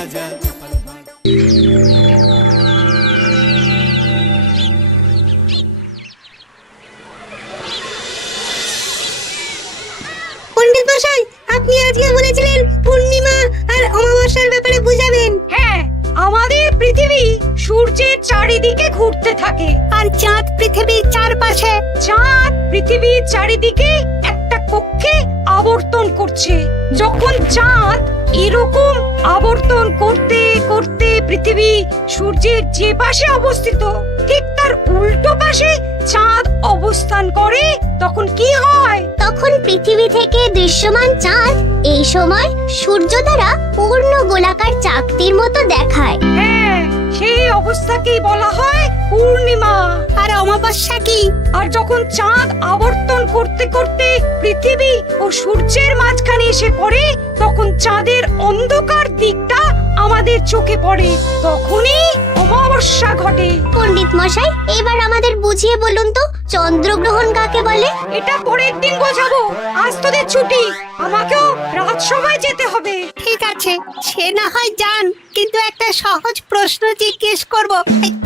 রাজা। পণ্ডিত মশাই, আপনি আজকে বলেছিলেন পূর্ণিমা আর অমাবস্যার ব্যাপারে বুঝাবেন। হ্যাঁ, আমাদের পৃথিবী সূর্যের চারিদিকে ঘুরতে থাকে, আর চাঁদ পৃথিবীর চারপাশে। চাঁদ পৃথিবীর চারিদিকে একটা কক্ষে আবর্তন করছে। যখন চাঁদ এরকম আবর্তন করতে করতে পৃথিবী সূর্যের যে পাশে অবস্থিত ঠিক তার উল্টো পাশে চাঁদ অবস্থান করে, তখন কি হয়? তখন পৃথিবী থেকে দৃশ্যমান চাঁদ এই সময় সূর্য দ্বারা পূর্ণ গোলাকার চাকতির মতো দেখায়। হ্যাঁ, সেই অবস্থাকেই বলা হয় পূর্ণিমা। আর অমাবস্যা কি? আর যখন চাঁদ আবর্তন করতে করতে পৃথিবী ও সূর্যের মাঝখানে এসে পড়ে, তখন চাঁদের অন্ধকার দিকটা আমাদের চোখে পড়ে, তখনই অমাবস্যা ঘটে। পণ্ডিত মশাই, এবার আমাদের বুঝিয়ে বলুন তো চন্দ্রগ্রহণ কাকে বলে? এটা পরের দিন বোঝাবো, আজ তোদের ছুটি, আমাকেও রাজসভায় যেতে হবে। ঠিক আছে, সে না হয় যান, কিন্তু একটা সহজ প্রশ্ন জিজ্ঞেস করব,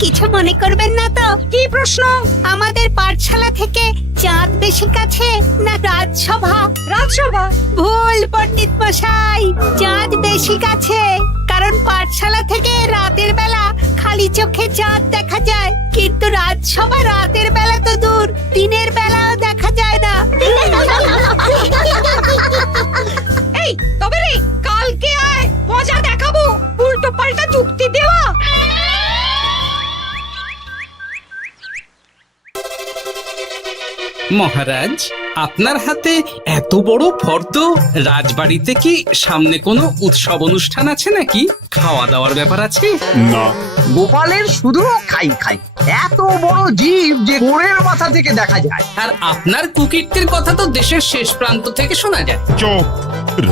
কিছু মনে করবেন না তো? কি প্রশ্ন? আমাদের পাঠশালা থেকে চাঁদ বেশি কাছে না রাজসভা? রাজসভা? ভুল পণ্ডিত মশাই, চাঁদ বেশি কাছে, কারণ পাঠশালা থেকে রাতের বেলা খালি চোখে চাঁদ দেখা যায়, কিন্তু রাজসভা রাতের বেলা তো দূর, দিনের বেলাও দেখা যায় না। এই তবে রে, কালকে আয়, মজা দেখাবো, উল্টো পাল্টা যুক্তি দেওয়া। মহারাজ, আপনার হাতে এত বড় ফর্দ, রাজবাড়িতে কি সামনে কোনো উৎসব অনুষ্ঠান আছে নাকি? খাওয়া দাওয়ার ব্যাপার আছে? না, গোপালের শুধু খাই খাই, এত বড় জীব যে গোড়ের মাথা থেকে দেখা যায়। আর আপনার কুকীর্তির কথা তো দেশের শেষ প্রান্ত থেকে শোনা যায়। চুপ!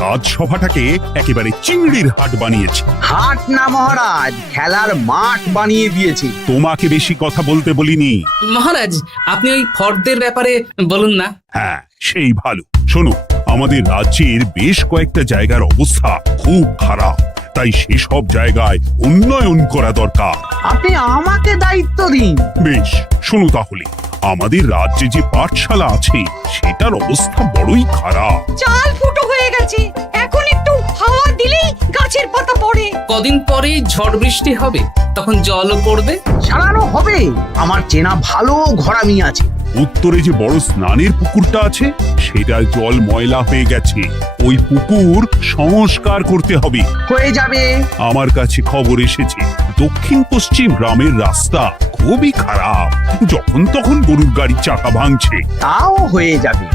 রাজসভাটাকে একেবারে চিংড়ির হাট বানিয়েছে। হাট না মহারাজ, খেলার মাঠ বানিয়ে দিয়েছে। তোমাকে বেশি কথা বলতে বলিনি। মহারাজ, আপনি ওই ফর্দের ব্যাপারে বলুন না। হ্যাঁ, সেই ভালো। শোনো, আমাদের রাজ্যের বেশ কয়েকটা জায়গার অবস্থা খুব খারাপ, তাই সেসব জায়গায় উন্নয়ন করা দরকার। আপনি আমাকে দায়িত্ব দিন। বেশ, শোনো তাহলে, আমাদের রাজ্যে যে পাঠশালা আছে সেটার অবস্থা বড়ই খারাপ। চাল ফুটো হয়ে গেছে, এখন একটু হাওয়া দিলেই গাছের পাতা পড়ে। কদিন পরেই ঝড় বৃষ্টি হবে, তখন জলও পড়বে। সারানো হবে, আমার চেনা ভালো ঘরামি আছে। উত্তরে যে বড় স্নানের পুকুরটা আছে সেটার জল ময়লা হয়ে গেছে, ওই পুকুর সংস্কার করতে হবে। হয়ে যাবে। আমার কাছে খবর এসেছে দক্ষিণ পশ্চিম গ্রামের রাস্তা খুবই খারাপ, যখন তখন গরুর গাড়ির চাকা ভাঙছে। তাও হয়ে যাবে,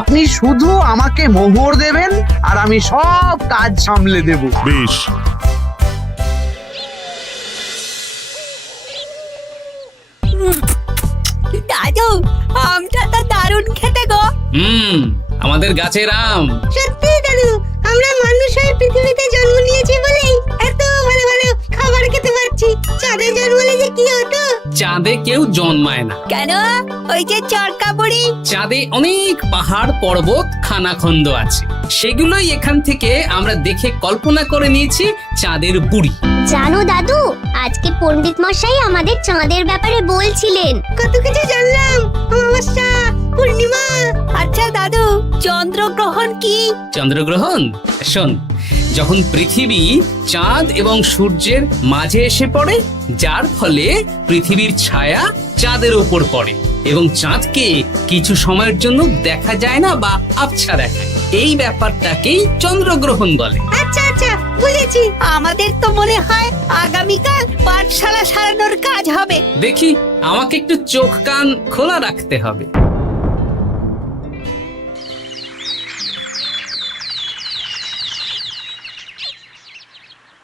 আপনি শুধু আমাকে মোহর দেবেন আর আমি সব কাজ সামলে দেব। বেশ, দাদু, আমটা তো দারুণ খেতে গো। আমাদের গাছের আম। সত্যি দাদু, আমরা মানুষ হয়ে পৃথিবীতে জন্ম নিয়েছি বলেই এত ভালো ভালো খাবার খেতে পারছি। চাঁদে জন্মলে যে কি হতো? চাঁদে কেউ জন্মায় না। কেন? ওই যে চরকা বুড়ি। চাঁদে অনেক পাহাড় পর্বত খানাখন্দ আছে, সেগুলোই এখান থেকে আমরা দেখে কল্পনা করে নিয়েছি চাঁদের বুড়ি। জানো দাদু, আজকে পণ্ডিত মশাই আমাদের চাঁদের ব্যাপারে বলছিলেন। কত কিছু জানলাম, অমাবস্যা, পূর্ণিমা। আচ্ছা দাদু, চন্দ্রগ্রহণ কি? চন্দ্রগ্রহণ? শোন, যখন পৃথিবী চাঁদ এবং সূর্যের মাঝে এসে পড়ে, যার ফলে পৃথিবীর ছায়া চাঁদের উপর পড়ে এবং চাঁদকে কিছু সময়ের জন্য দেখা যায় না বা আবছা দেখায়, এই ব্যাপারটাকেই চন্দ্রগ্রহণ বলে। আচ্ছা আচ্ছা, বুঝেছি। আমাদের তো মনে হয় আগামীকাল পাঠশালা সারানোর কাজ হবে। দেখি, আমাকে একটু চোখ কান খোলা রাখতে হবে।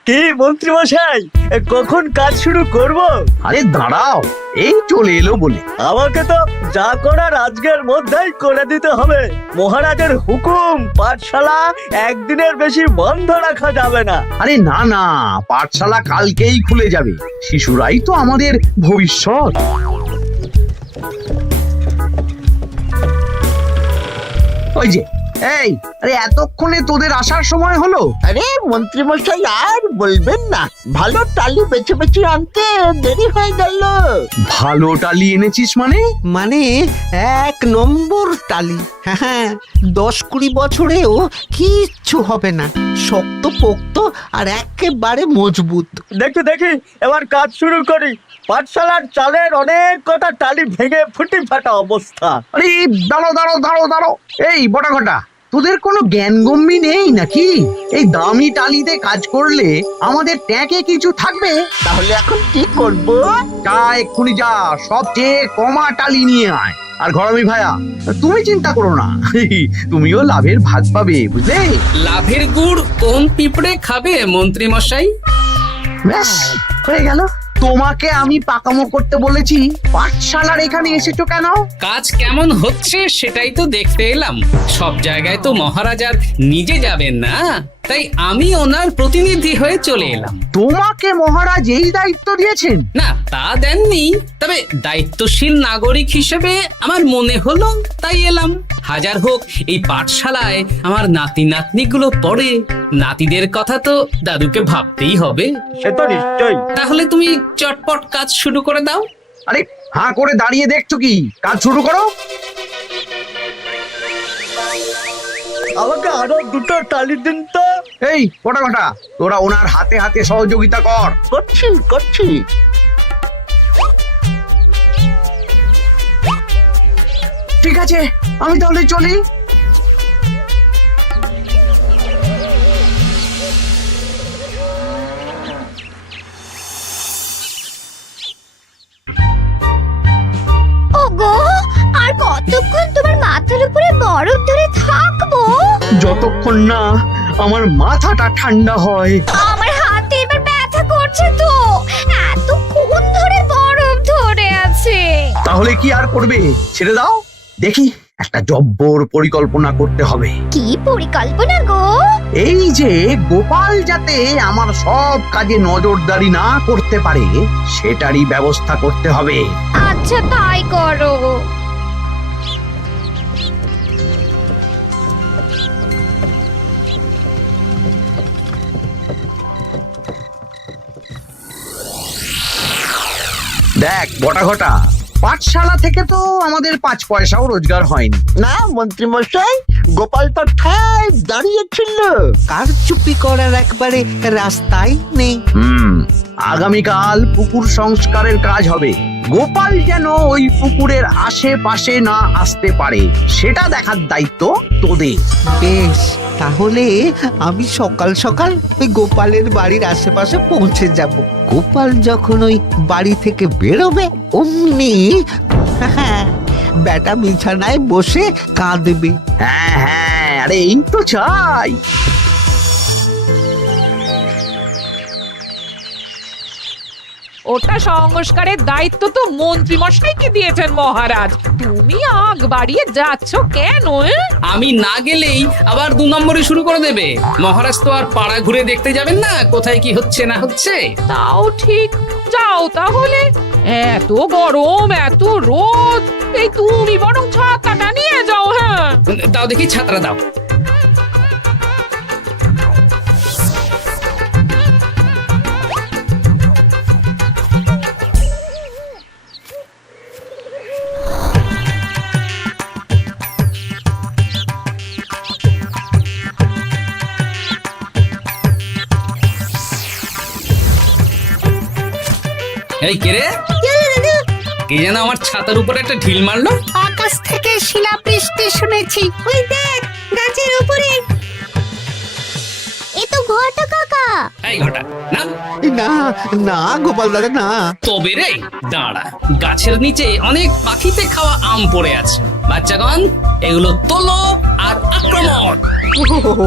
কি মন্ত্রী মশাই, কখন কাজ শুরু করব? আরে দাঁড়াও, এই চলে এলো বলে। আমাকে তো যা করার আজকের মধ্যেই করে দিতে হবে। মহারাজের হুকুম, পাঠশালা একদিনের বেশি বন্ধ রাখা যাবে না। আরে না না, পাঠশালা কালকেই খুলে যাবে, শিশুরাই তো আমাদের ভবিষ্যৎ। ওই যে এই, আরে এতক্ষণে তোদের আসার সময় হলো? আরে মন্ত্রী মশাই আর বলবেন না, ভালো টালি বেছে বেছে আনতে দেরি হয়ে গেল। ভালো টালি এনেছিস মানে? মানে 1 নম্বর টালি। হ্যাঁ, 10-20 বছরেও কিচ্ছু হবে না, শক্ত পোক্ত আর একেবারে মজবুত। দেখি দেখি এবার কাজ শুরু করি। পাঠশালার চালের অনেক কটা টালি ভেঙে ফুটি ফাটা অবস্থা। আরে দাঁড়ো দাঁড়ো দাঁড়ো দাঁড়ো, এই বটা ঘটা, তোদের কোনো জ্ঞানগম্যি নেই নাকি? এই দামি টালিতে কাজ করলে আমাদের ট্যাঁকে কিছু থাকবে? তাহলে এখন কি করব? যা এক্ষুনি যা, সবচেয়ে কমা টালি নিয়ে আয়। আর ঘরামি ভাইয়া, তুমি চিন্তা করো না, তুমিও লাভের ভাগ পাবে, বুঝলে? লাভের গুড় কোন পিঁপড়ে খাবে মন্ত্রী মশাই? ব্যাস হয়ে গেল। তোমাকে আমি পাকামো করতে বলেছি, পাঠশালার এখানে এসেছো কেন? কাজ কেমন হচ্ছে সেটাই তো দেখতে এলাম। সব জায়গায় তো মহারাজার নিজে যাবেন না, তাই আমি ওনার প্রতিনিধি হয়ে চলে এলাম। তোমাকে মহারাজ এই দায়িত্ব দিয়েছেন? না, তা দেননি, তবে দায়িত্বশীল নাগরিক হিসেবে আমার মনে হলো তাই এলাম। হাজার হোক এই পাঠশালায় আমার নাতি নাতনিগুলো পড়ে, নাতিদের কথা তো দাদুকে ভাবতেই হবে। সে তো নিশ্চয়ই। তাহলে তুমি চটপট কাজ শুরু করে দাও। আরে হাঁ করে দাঁড়িয়ে দেখছো কি? কাজ শুরু করো। আমাকে আরো দুটো টালি দিন তো। এই কটা কটা, তোরা ওনার হাতে হাতে সহযোগিতা কর। করছি করছি। ঠিক আছে, আমি তাহলে চলি। ওগো, আর কতক্ষণ তোমার মাথার উপরে বরফ ধরে থাকবো? যতক্ষণ না আমার মাথাটা ঠান্ডা হয়। আমার হাতে এবার ব্যথা করছে তো, এতক্ষণ ধরে বরফ ধরে আছে। তাহলে কি আর করবে, ছেড়ে দাও। দেখি একটা জব্বর পরিকল্পনা করতে হবে। কি পরিকল্পনা গো? এই যে গোপাল যাতে আমার সব কাজে নজরদারি না করতে পারে, সেটারই ব্যবস্থা করতে হবে। আচ্ছা তাই করো। দেখ বটা ঘটা, পাঠশালা থেকে তো আমাদের 5 পয়সাও রোজগার হয়নি। না মন্ত্রী মশাই, গোপাল তো ঠায় দাঁড়িয়েছিল। কারচুপি করার একবারে রাস্তাই নেই। আগামীকাল পুকুর সংস্কারের কাজ হবে। গোপাল যেন ওই পুকুরের আশেপাশে না আসতে পারে, সেটা দেখার দায়িত্ব তোদের। বেশ, তাহলে আমি সকাল সকাল ওই গোপালের বাড়ির আশেপাশে পৌঁছে যাব। গোপাল যখন ওই বাড়ি থেকে বেরোবে অমনি বেটা বিছানায় বসে কাঁদবে। হ্যাঁ হ্যাঁ, আরে এই তো চাই। ওটা সংস্কারের দায়িত্ব তো মন্ত্রী মশাইকে দিয়েছেন মহারাজ। তুমি আগ বাড়িয়ে যাচ্ছ কেন? আমি না গেলেই আবার 2 নম্বরই শুরু করে দেবে। মহারাজ তো আর পাড়া ঘুরে দেখতে যাবেন না কোথায় কি হচ্ছে না হচ্ছে। তাও ঠিক, যাও তাহলে। এত গরম, এত রোদ, এই তুমি বরং ছাতাটা নিয়ে যাও। হ্যাঁ দাও দেখি, ছাত্রা দাও। এই কে রে? কে যেন আমার ছাতার উপরে একটা ঢিল মারলো? আকাশ থেকে শিলাবৃষ্টি শুনেছি। ওই দেখ গাছের উপরে। এ তো ঘটা কাকা। এই ঘটা না, না না গোপাল দাদা না। তবে রে দাঁড়া, গাছের নিচে অনেক পাখিতে খাওয়া আম পড়ে আছে। বাচ্চাগণ, এগুলো তোলো আর আক্রমণ।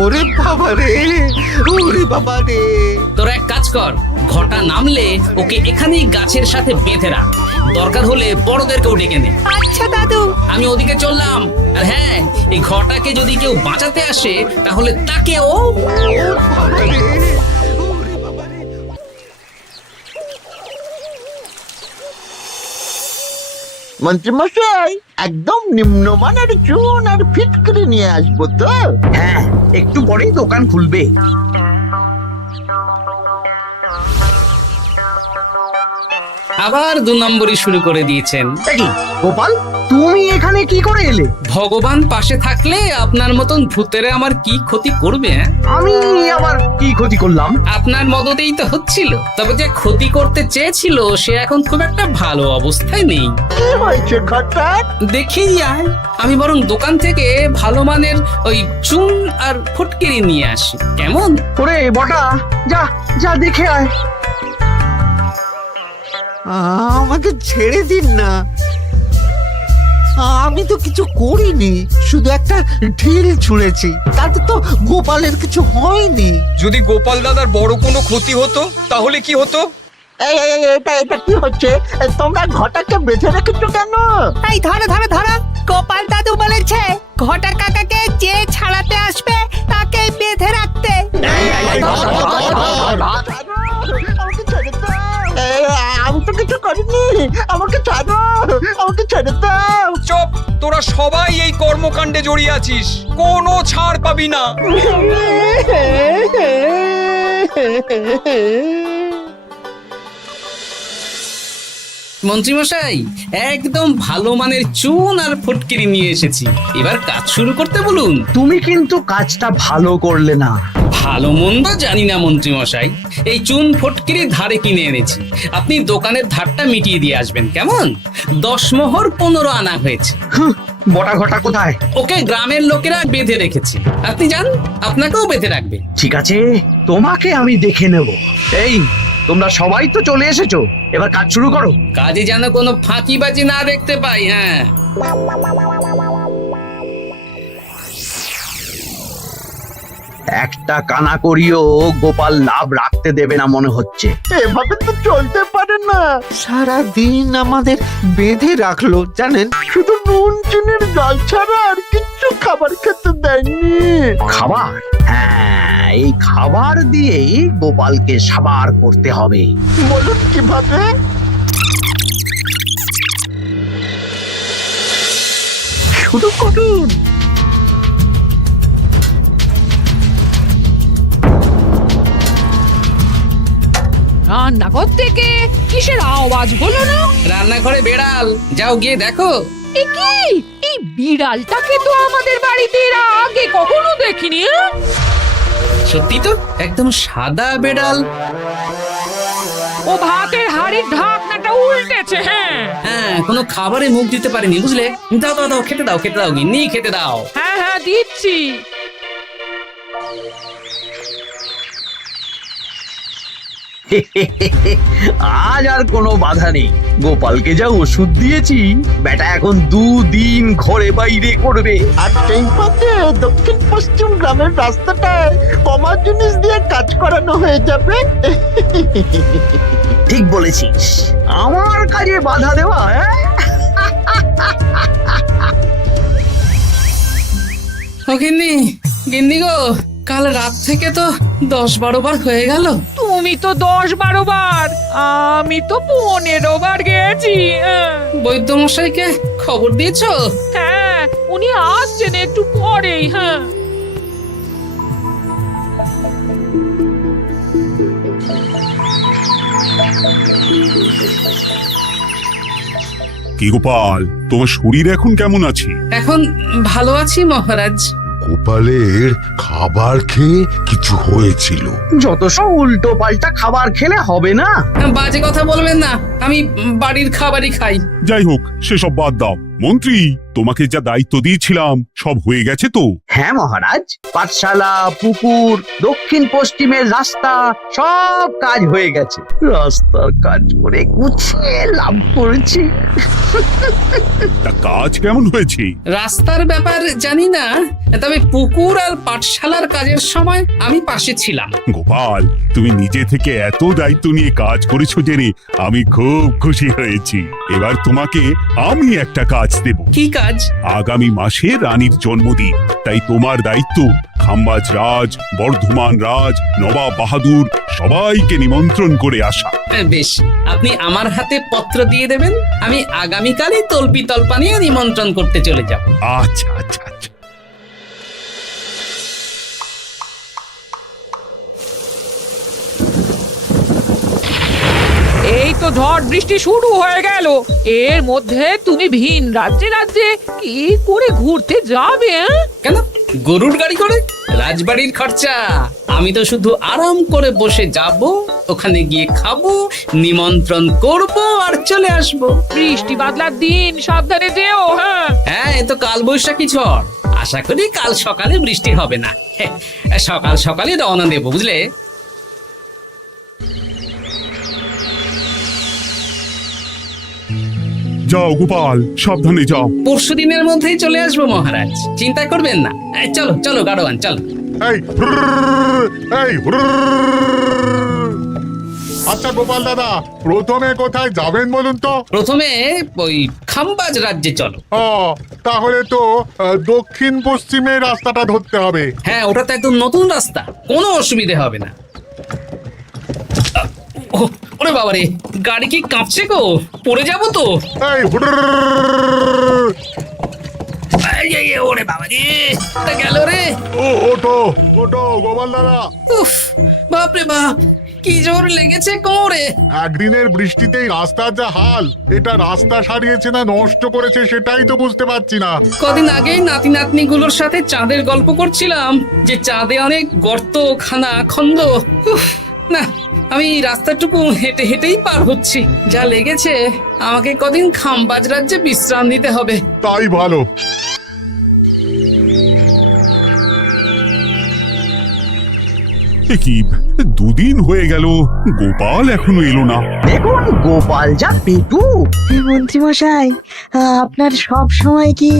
ওরে বাবা রে, ওরে বাবা রে। তোরা এক কাজ কর, ঘটা নামলে ওকে এখানেই গাছের সাথে বেঁধে রাখ। দরকার হলে বড়দেরকেও ডেকে নে। আচ্ছা দাদু। আমি ওদিকে চললাম। আর হ্যাঁ, এই ঘটাকে যদি কেউ বাঁচাতে আসে তাহলে তাকেও। মন্ত্রীমশাই একদম নিম্নমানের চুন আর ফিটকিরি নিয়ে আসবো তো। হ্যাঁ, একটু পরেই দোকান খুলবে। আবার 2 নম্বরই শুরু করে দিয়েছেন। এ কি গোপাল, তুমি এখানে কি করে এলে? ভগবান পাশে থাকলে আপনার মতন ভূতেরা আমার কি ক্ষতি করবে? হ্যাঁ? আমি আবার কি ক্ষতি করলাম? আপনার মদতেই তো হচ্ছিল। তবে যে ক্ষতি করতে চেয়েছিল সে এখন খুব একটা ভালো অবস্থায় নেই। কি হয়েছে ঘটাৎ? দেখেই আয়, আমি বরং দোকান থেকে ভালো মানের ওই চুন আর ফটকিরি নিয়ে আসি, কেমন? ওরে বটা, যা যা দেখে আয়। আমাকে ছেড়ে দিন না, আমি তো কিছু করিনি, শুধু একটা ঢিল ছুঁড়েছি, তাতে তো গোপালের কিছু হয়নি। যদি গোপাল দাদার বড় কোনো ক্ষতি হতো তাহলে কি হতো? এই এই, এই, এটা কি হচ্ছে? তোমরা ঘটাকে বেঁধে রেখেছো কেন? এই ধরো ধরো ধরো, গোপাল দাদু বলেছে ঘটা কাকাকে যে ছাড়াতে আসবে তাকে বেঁধে রাখতে। আমাকে ছেড়ে দাও। আমি তো কিছু করিনি, আমাকে ছাড়ো, আমাকে ছেড়ে দাও। চুপ, তোরা সবাই এই কর্মকাণ্ডে জড়িয়ে আছিস, কোনো ছাড় পাবি না। মন্ত্রীমশাই একদম ভালো মানের চুন আর ফটকিরি নিয়ে এসেছি, এবার কাজ শুরু করতে বলুন। তুমি কিন্তু কাজটা ভালো করলে না। ভালো মন্দ জানি না মন্ত্রীমশাই, এই চুন ফটকিরি ধারে কিনে এনেছি, আপনি দোকানের ধারটা মিটিয়ে দিয়ে আসবেন, কেমন? 10 মোহর 15 আনা হয়েছে। বটা ঘটা কোথায়? ওকে গ্রামের লোকেরা বেঁধে রেখেছে, আপনি যান, আপনাকেও বেঁধে রাখবে। ঠিক আছে, তোমাকে আমি দেখে নেব। এই, তোমরা সবাই তো চলে এসেছো, এবার কাজ শুরু করো। কাজে যেন কোনো ফাঁকিবাজি না দেখতে পাই। হ্যাঁ, একটা কানা করিও গোপাল লাভ রাখতে দেবে না মনে হচ্ছে। এভাবে তো চলতে পারে না। সারা দিন আমাদের বেঁধে রাখলো জানেন। শুধু নুন চিনির জল ছাড়া আর কিচ্ছু খাবার খেতে দেয়নি। খাবার? হ্যাঁ, এই খাবার দিয়েই গোপালকে সাবার করতে হবে। বলুন কিভাবে? শুরু করুন। রান্নাঘর থেকে কিসের আওয়াজ হলো না? রান্নাঘরে বেড়াল, যাও গিয়ে দেখো। এ কি, এই বিড়ালটাকে তো আমাদের বাড়িতে এর আগে কখনো দেখিনি। সত্যি তো, একদম সাদা বেড়াল। ও ভাতের হাড়ির ঢাকনাটা উল্টেছে। হ্যাঁ হ্যাঁ, কোনো খাবারে মুখ দিতে পারেনি, বুঝলে? দাও দাও দাও, খেতে দাও, খেতে দাও, গিন্নি খেতে দাও। হ্যাঁ হ্যাঁ, দিচ্ছি। আজ আর কোনো বাধা নেই। গোপালকে যা ওষুধ দিয়েছি, বেটা এখন 2 দিন ঘরে বাইরে করবে। আর সেই পথে দক্ষিণ পশ্চিম গ্রামের রাস্তাটায় কমা জিনিস দিয়ে কাজ করানো হয়ে যাবে। ঠিক বলেছিস, আমার কাজে বাধা দেওয়া। ও গিন্নি, গিন্নি গো, কাল রাত থেকে তো 10-12 বার হয়ে গেল। তুমি তো 10-12 বার, আমি তো 15 বার গেছি। বৈদ্যমশাইকে খবর দিয়েছো? হ্যাঁ, উনি আসছেন একটু পরেই। হ্যাঁ, কি গোপাল, তোমার শরীর এখন কেমন আছে? এখন ভালো আছি মহারাজ। গোপালের খাবার খেয়ে কিছু হয়েছিল। যত সব উল্টো পাল্টা খাবার খেলে হবে না। বাজে কথা বলবেন না, আমি বাড়ির খাবারই খাই। যাই হোক, সেসব বাদ দাও। মন্ত্রী, তোমাকে যা দায়িত্ব দিয়েছিলাম সব হয়ে গেছে তো? হ্যাঁ মহারাজ, পাঠশালা, পুকুর, দক্ষিণ পশ্চিমের রাস্তা সব কাজ হয়ে গেছে। রাস্তার কাজ করে গুছিয়ে লাভ করেছি। তা কাজ কেমন হয়েছে? রাস্তার ব্যাপার জানি না, তবে পুকুর আর পাঠশালার কাজের সময় আমি পাশে ছিলাম। গোপাল, তুমি নিজে থেকে এত দায়িত্ব নিয়ে কাজ করেছো জেনে আমি খুব খুশি হয়েছি। এবার তোমাকে আমি একটা কাজ কাজ দেব। কি কাজ? আগামী মাসে রানীর জন্মদিন, তাই তোমার দায়িত্ব খাম্বাজ রাজ, বর্ধমান রাজ, নবাব বাহাদুর সবাইকে নিমন্ত্রণ করে আসা। বেশ, আপনি আমার হাতে পত্র দিয়ে দেবেন, আমি আগামীকালই তল্পি তল্পা নিয়ে নিমন্ত্রণ করতে চলে যাব। আচ্ছা আচ্ছা আচ্ছা। এই তো ঝড় বৃষ্টি শুরু হয়ে গেল, এর মধ্যে তুমি ভিন রাজ্যে রাজ্যে কি করে ঘুরতে যাবে? কেন, গরুর গাড়ি করে? রাজবাড়ির খরচা। আমি তো শুধু আরাম করে বসে যাব, ওখানে গিয়ে খাবো, নিমন্ত্রণ করব আর চলে আসব। বৃষ্টি বাদলার দিন, সাবধানে যেও। হ্যাঁ হ্যাঁ, এ তো কাল বৈশাখী ঝড়, আশা করি কাল সকালে বৃষ্টি হবে না। সকাল সকালে রওনা দেবো, বুঝলে? যাও গোপাল, সাবধানে যাও। পরশু দিনের মধ্যেই চলে আসবো মহারাজ, চিন্তা করবেন না। চলো চলো গাড়োয়ান, চলো। এই এই আচ্ছা গোপাল দাদা, প্রথমে কোথায় যাবেন বলুন তো? প্রথমে ওই খাম্বাজ রাজ্যে চলো। ও, তাহলে তো দক্ষিণ পশ্চিমে রাস্তাটা ধরতে হবে। হ্যাঁ, ওটা তো একদম নতুন রাস্তা, কোনো অসুবিধে হবে না। ওরে বাবা রে, গাড়ি কি কাঁপছে গো, পড়ে যাবো তো। এই ওরে বাবা রে, গেল রে। ও ওটো ওটো গোপাল দাদা। উফ, বাপরে বাপ, কি জোর লেগেছে কোমরে। একদিনের বৃষ্টিতেই রাস্তার যা হাল, এটা রাস্তা সারিয়েছে না নষ্ট করেছে সেটাই তো বুঝতে পারছি না। কদিন আগেই নাতি নাতনি গুলোর সাথে চাঁদের গল্প করছিলাম, যে চাঁদে অনেক গর্ত, খানা, খন্দ। উফ, না, আমি রাস্তাটুকু হেঁটে হেঁটেই পার হচ্ছি। যা লেগেছে, আমাকে কদিন খাম্বাজ রাজ্যে বিশ্রাম নিতে হবে। তাই ভালো। কি দুদিন হয়ে গেল, গোপাল এখনো এলো না। দেখুন গোপাল যা পেটু। মন্ত্রী মশাই, আপনার সব সময় কি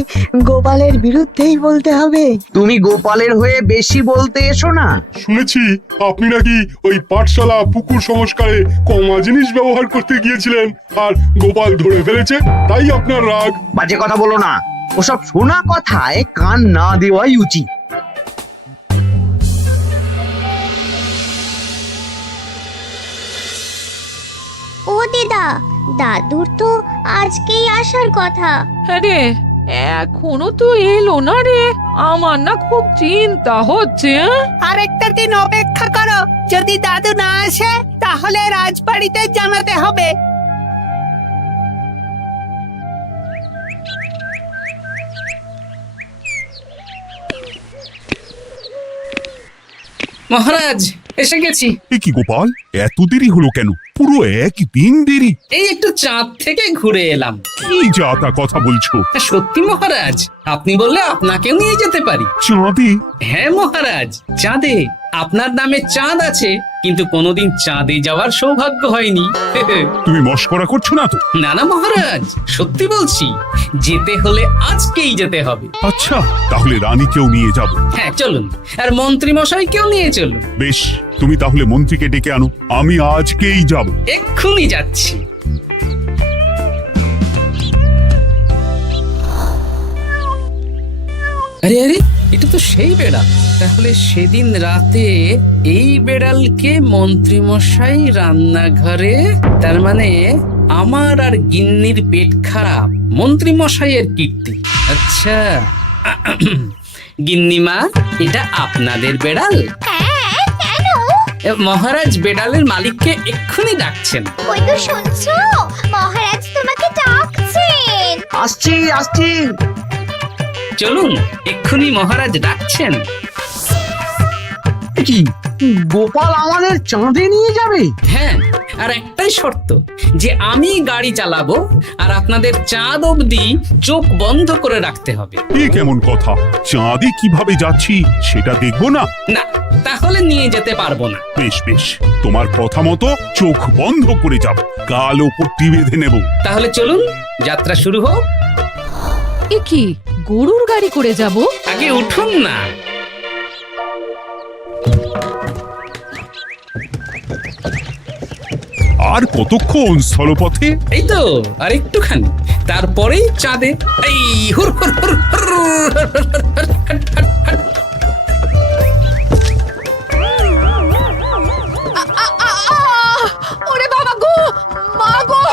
গোপালের বিরুদ্ধেই বলতে হবে? তুমি গোপালের হয়ে বেশি বলতে এসো না। শুনেছি আপনি নাকি ওই পাঠশালা পুকুর সংস্কারে কমা জিনিস ব্যবহার করতে গিয়েছিলেন, আর গোপাল ধরে ফেলেছে, তাই আপনার রাগ। বাজে কথা বলো না, ওসব শোনা কথায় কান না দেওয়াই উচিত। ও দিদা, দাদুর তো আজকেই আসার কথা। আরে এখনো তো এলো না রে, আমার না খুব চিন্তা হচ্ছে। আরেকটা দিন অপেক্ষা করো, যদি দাদু না আসে তাহলে রাজবাড়িতে জানাতে হবে। মহারাজ, এসে গেছি। এ কি গোপাল, এত দেরি হলো কেন? পুরো একদিন দেরি। এই একটু চাঁদ থেকে ঘুরে এলাম। কি যা তা কথা বলছো? সত্যি মহারাজ, আপনি বললে আপনাকেও নিয়ে যেতে পারি। চাঁদে? হ্যাঁ মহারাজ, চাঁদে। আপনার নামে চাঁদ আছে, কিন্তু কোনোদিন চাঁদে যাওয়ার সৌভাগ্য হয়নি। তুমি মস্করা করছো না তো? না না মহারাজ, সত্যি বলছি, যেতে হলে আজকেই যেতে হবে। আচ্ছা, তাহলে রানীকেও নিয়ে যাব। হ্যাঁ চলুন, আর মন্ত্রী মশাইকেও নিয়ে চলুন। বেশ, তুমি তাহলে মন্ত্রীকে ডেকে আনো, আমি আজকেই যাব। এক্ষুনি যাচ্ছি। আরে আরে, এটা তো সেই বেড়াল। তাহলে সেদিন রাতে এই বেড়ালকে মন্ত্রী মশাই রান্নাঘরে, তার মানে আমার আর গিন্নির পেট খারাপ, মন্ত্রী মশাইয়ের কীর্তি। আচ্ছা, গিন্নিমা, এটা আপনাদের বেড়াল? হ্যাঁ, কেন? মহারাজ বেড়ালের মালিককে এক্ষুনি ডাকছেন। ওই তো শুনছো, মহারাজ তোমাকে ডাকছেন। আসছি আসছি। চলুন, এক্ষুনি মহারাজ ডাকছেন। কি গোপাল আমাদের চাঁদে নিয়ে যাবে? হ্যাঁ, আর একটাই শর্ত, যে আমি গাড়ি চালাবো আর আপনাদের চাঁদ অবধি চোখ বন্ধ করে রাখতে হবে। এ কেমন কথা? চাঁদে কিভাবে যাচ্ছি সেটা দেখবো না? না, তাহলে নিয়ে যেতে পারবো না। বেশ বেশ, তোমার কথা মতো চোখ বন্ধ করে যাব, কালো পট্টি বেঁধে নেব। তাহলে চলুন, যাত্রা শুরু হোক। এ কি, গরুর গাড়ি করে যাব? আগে উঠুন না। আর কতক্ষণ স্থলপথে? এই তো আর একটুখানি, তারপরেই চাঁদে। এই হুর হুর হুর হুর, ওরে বাবা গো, মা গো,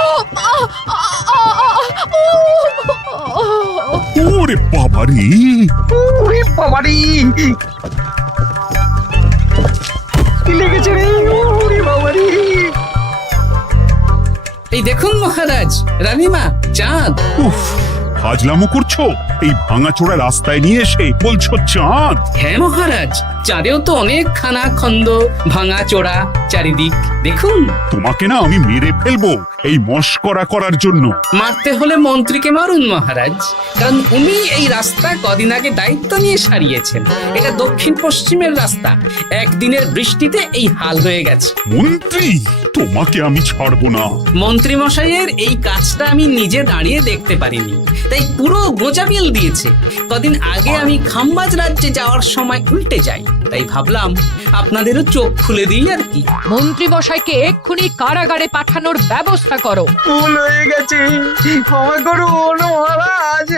ওরে বাবারে, ওরে বাবারি, কি লেগেছে রে? ওরে বাবারি, এই দেখুন মহারাজ, রানীমা, চাঁদ। উফ, ফাজলামো করছো? এই ভাঙাচোরা রাস্তায় নিয়ে এসে বলছো চাঁদ? হ্যাঁ মহারাজ, চাঁদেও তো অনেক খানা খন্দ, ভাঙা চোরা চারিদিক। দেখুন, তোমাকে না আমি মেরে ফেলবো এই মস্করা করার জন্য। মারতে হলে মন্ত্রীকে মারুন মহারাজ, কারণ উনি এই রাস্তা কদিন আগে দায়িত্ব নিয়ে সারিয়েছেন। এটা দক্ষিণ পশ্চিমের রাস্তা, একদিনের বৃষ্টিতে এই হাল হয়ে গেছে। মন্ত্রী, তোমাকে আমি ছাড়বো না। মন্ত্রী মশাইয়ের এই কাজটা আমি নিজে দাঁড়িয়ে দেখতে পারিনি, তাই পুরো গোজামিল দিয়েছে। কদিন আগে আমি খাম্বাজ রাজ্যে যাওয়ার সময় উল্টে যাই, তাই ভাবলাম আপনাদেরও চোখ খুলে দিই আর কি। মন্ত্রী মশাইকে এক্ষুনি কারাগারে পাঠানোর ব্যবস্থা করো। ভুল হয়ে গেছে, ক্ষমা করুন মহারাজ।